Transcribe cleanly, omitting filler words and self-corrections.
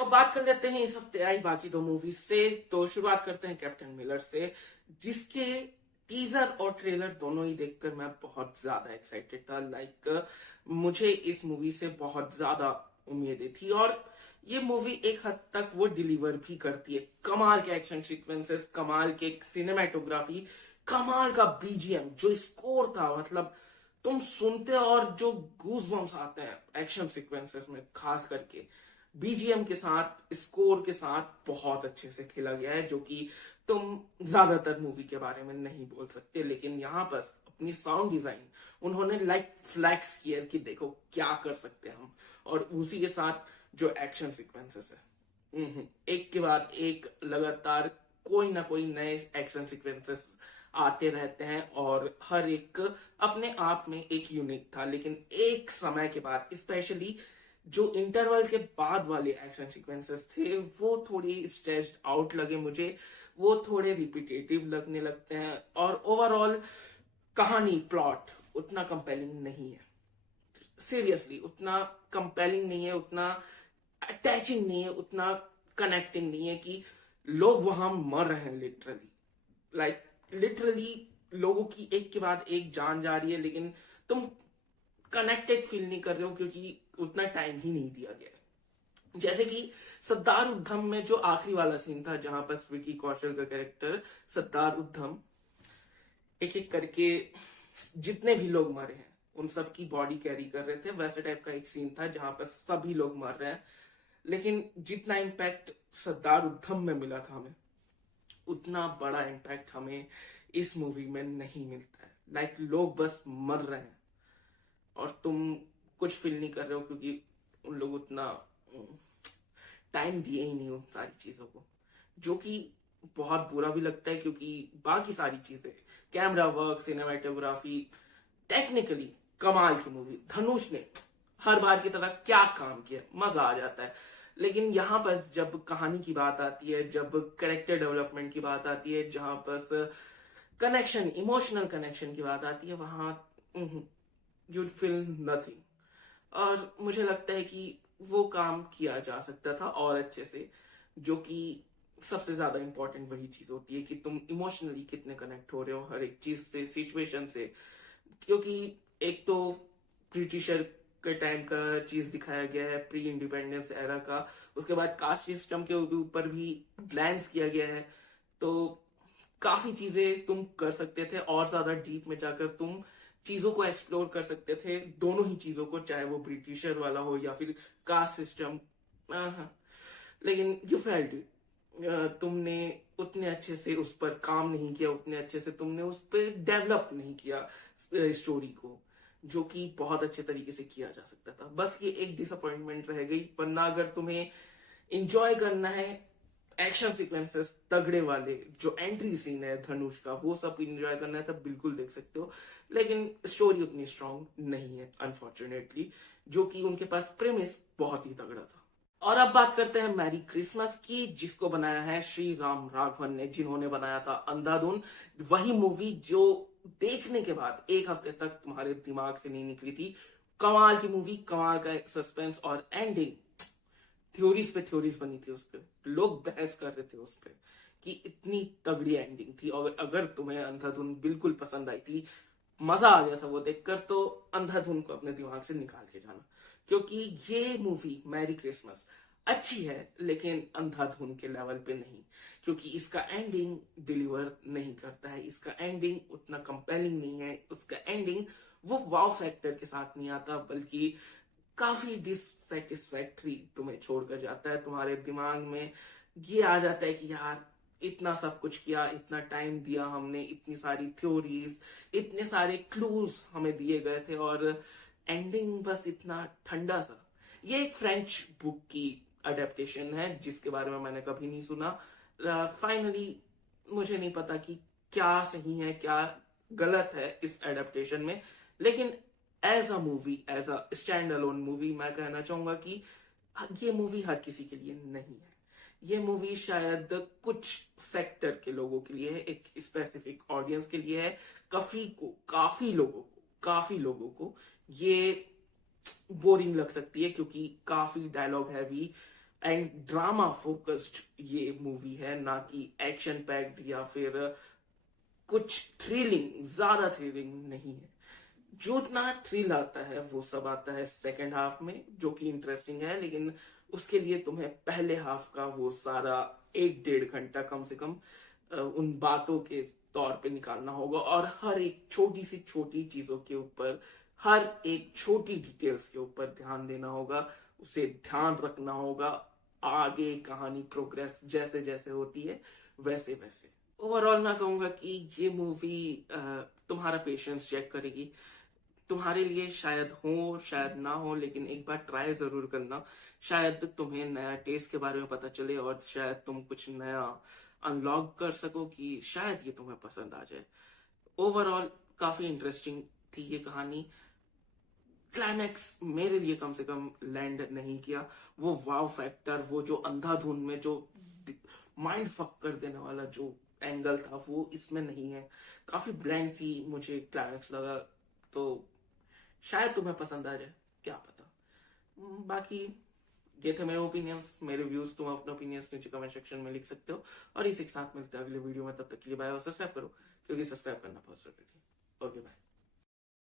तो बात कर लेते हैं इस हफ्ते आई बाकी दो मूवीज से। तो शुरुआत करते हैं कैप्टन मिलर से, जिसके टीजर और ट्रेलर दोनों ही देखकर मैं बहुत ज्यादा एक्साइटेड था। मुझे इस मूवी से बहुत ज्यादा उम्मीदें थी और ये मूवी एक हद तक वो डिलीवर भी करती है। कमाल के एक्शन सीक्वेंसेस, कमाल के सिनेमेटोग्राफी, कमाल का बीजीएम, जो स्कोर था, मतलब तुम सुनते और जो गूज बम्स आते हैं एक्शन सीक्वेंसेस में, खास करके बीजीएम के साथ, स्कोर के साथ बहुत अच्छे से खेला गया है, जो कि तुम ज्यादातर मूवी के बारे में नहीं बोल सकते। लेकिन यहाँ पर अपनी साउंड डिजाइन उन्होंने फ्लैक्स किया कि देखो क्या कर सकते हैं हम, और उसी के साथ जो एक्शन सीक्वेंसेस है, एक के बाद एक लगातार कोई ना कोई नए एक्शन सीक्वेंसेस आते रहते हैं और हर एक अपने आप में एक यूनिक था। लेकिन एक समय के बाद, स्पेशली जो इंटरवल के बाद वाले एक्शन सीक्वेंसेस थे, वो थोड़ी स्ट्रेच्ड आउट लगे मुझे, वो थोड़े रिपीटेटिव लगने लगते हैं और ओवरऑल कहानी, प्लॉट उतना कंपेलिंग नहीं है। सीरियसली उतना कंपेलिंग नहीं है, उतना अटैचिंग नहीं है, उतना कनेक्टिंग नहीं है कि लोग वहां मर रहे हैं लिटरली लोगों की एक के बाद एक जान जा रही है, लेकिन तुम कनेक्टेड फील नहीं कर रहे हो क्योंकि उतना टाइम ही नहीं दिया गया। जैसे कि सद्दार उद्धम में जो आखिरी वाला सीन था, जहां पर विकी कौशल का कैरेक्टर सद्दार उद्धम एक एक करके जितने भी लोग मरे हैं उन सब की बॉडी कैरी कर रहे थे, वैसे टाइप का एक सीन था जहां पर सभी लोग मर रहे हैं। लेकिन जितना इम्पैक्ट सद्दार उद्धम में मिला था हमें, उतना बड़ा इम्पैक्ट हमें इस मूवी में नहीं मिलता है। लोग बस मर रहे हैं और तुम कुछ फील नहीं कर रहे हो क्योंकि उन लोग उतना टाइम दिए ही नहीं उन सारी चीजों को, जो कि बहुत बुरा भी लगता है क्योंकि बाकी सारी चीजें, कैमरा वर्क, सिनेमेटोग्राफी, टेक्निकली कमाल की मूवी। धनुष ने हर बार की तरह क्या काम किया, मजा आ जाता है। लेकिन यहाँ पर जब कहानी की बात आती है, जब कैरेक्टर डेवलपमेंट की बात आती है, जहां पर कनेक्शन, इमोशनल कनेक्शन की बात आती है, वहां यूड फील नथिंग। और मुझे लगता है कि वो काम किया जा सकता था और अच्छे से, जो कि सबसे ज्यादा इंपॉर्टेंट वही चीज होती है कि तुम इमोशनली कितने कनेक्ट हो रहे हो हर एक चीज से, सिचुएशन से। क्योंकि एक तो ब्रिटिशर के टाइम का चीज दिखाया गया है, प्री इंडिपेंडेंस एरा का, उसके बाद कास्ट सिस्टम के ऊपर भी ग्लैंस किया गया है। तो काफी चीजें तुम कर सकते थे और ज्यादा डीप में जाकर तुम चीजों को एक्सप्लोर कर सकते थे, दोनों ही चीजों को, चाहे वो ब्रिटिशर वाला हो या फिर कास्ट सिस्टम। लेकिन यू फेल्ड इट, तुमने उतने अच्छे से उस पर काम नहीं किया, उतने अच्छे से तुमने उस पर डेवलप नहीं किया स्टोरी को, जो कि बहुत अच्छे तरीके से किया जा सकता था। बस ये एक डिसअपॉइंटमेंट रह गई, वरना अगर तुम्हें इंजॉय करना है एक्शन सीक्वेंसेस तगड़े वाले, जो एंट्री सीन है धनुष का, वो सब इंजॉय करना है तब बिल्कुल देख सकते हो। लेकिन स्टोरी उतनी स्ट्रांग नहीं है अनफॉर्चुनेटली, जो कि उनके पास प्रेमिस बहुत ही तगड़ा था। और अब बात करते हैं मैरी क्रिसमस की, जिसको बनाया है श्री राम राघवन ने, जिन्होंने बनाया था अंधाधुन। वही मूवी जो देखने के बाद एक हफ्ते तक तुम्हारे दिमाग से नहीं निकली थी। कमाल की मूवी, कमाल का सस्पेंस और एंडिंग, थ्योरीज पे थ्योरीज बनी थी उस पर, लोग बहस कर रहे थे उस पर कि इतनी तगड़ी एंडिंग थी। और अगर तुम्हें अंधाधुन बिल्कुल पसंद आई थी, मजा आ गया था वो देखकर, तो अंधाधुन को अपने दिमाग से निकाल के जाना, क्योंकि ये मूवी मैरी क्रिसमस अच्छी है लेकिन अंधाधुन के लेवल पे नहीं, क्योंकि इसका एंडिंग डिलीवर नहीं करता है, इसका एंडिंग उतना कंपेलिंग नहीं है, उसका एंडिंग वो वाव फैक्टर के साथ नहीं आता, बल्कि काफी डिससेटिस्फैक्टरी तुम्हें छोड़कर जाता है। तुम्हारे दिमाग में ये आ जाता है कि यार इतना सब कुछ किया, इतना टाइम दिया हमने, इतनी सारी थ्योरीज, इतने सारे क्लूज हमें दिए गए थे, और एंडिंग बस इतना ठंडा सा। ये एक फ्रेंच बुक की अडेप्टेशन है जिसके बारे में मैंने कभी नहीं सुना। फाइनली मुझे नहीं पता कि क्या सही है क्या गलत है इस एडेप्टेशन में, लेकिन as a movie, as a standalone movie, मैं कहना चाहूंगा कि ये मूवी हर किसी के लिए नहीं है। ये मूवी शायद कुछ सेक्टर के लोगों के लिए है, एक स्पेसिफिक ऑडियंस के लिए है। काफी लोगों को ये बोरिंग लग सकती है क्योंकि काफी dialogue heavy, and drama focused ये मूवी है, ना कि एक्शन पैक्ड या फिर कुछ थ्रिलिंग, ज्यादा थ्रिलिंग नहीं है। जो इतना थ्रिल आता है वो सब आता है सेकेंड हाफ में, जो कि इंटरेस्टिंग है, लेकिन उसके लिए तुम्हें पहले हाफ का वो सारा 1-1.5 घंटा कम से कम उन बातों के तौर पे निकालना होगा, और हर एक छोटी सी छोटी चीजों के ऊपर, हर एक छोटी डिटेल्स के ऊपर ध्यान देना होगा, उसे ध्यान रखना होगा, आगे कहानी प्रोग्रेस जैसे जैसे होती है वैसे वैसे। ओवरऑल मैं कहूंगा कि ये मूवी तुम्हारा पेशेंस चेक करेगी। तुम्हारे लिए शायद हो शायद ना हो, लेकिन एक बार ट्राई जरूर करना। शायद तुम्हें नया टेस्ट के बारे में पता चले और शायद तुम कुछ नया अनलॉक कर सको कि शायद ये तुम्हें पसंद आ जाए। ओवरऑल काफी इंटरेस्टिंग थी ये कहानी। क्लाइमैक्स मेरे लिए कम से कम लैंड नहीं किया। वो वाव फैक्टर, वो जो अंधाधुंध में जो माइंड फक कर देने वाला जो एंगल था, वो इसमें नहीं है। काफी ब्लैंड सी मुझे क्लाइमैक्स लगा। तो शायद तुम्हें पसंद आ जाए, क्या पता। बाकी ये थे मेरे ओपिनियंस, मेरे व्यूज। तुम अपने ओपिनियंस नीचे कमेंट सेक्शन में लिख सकते हो, और इसी के साथ मिलते हैं अगले वीडियो में। तब तक के लिए बाय, और सब्सक्राइब करो, क्योंकि सब्सक्राइब करना बहुत जरूरी है। Okay bye.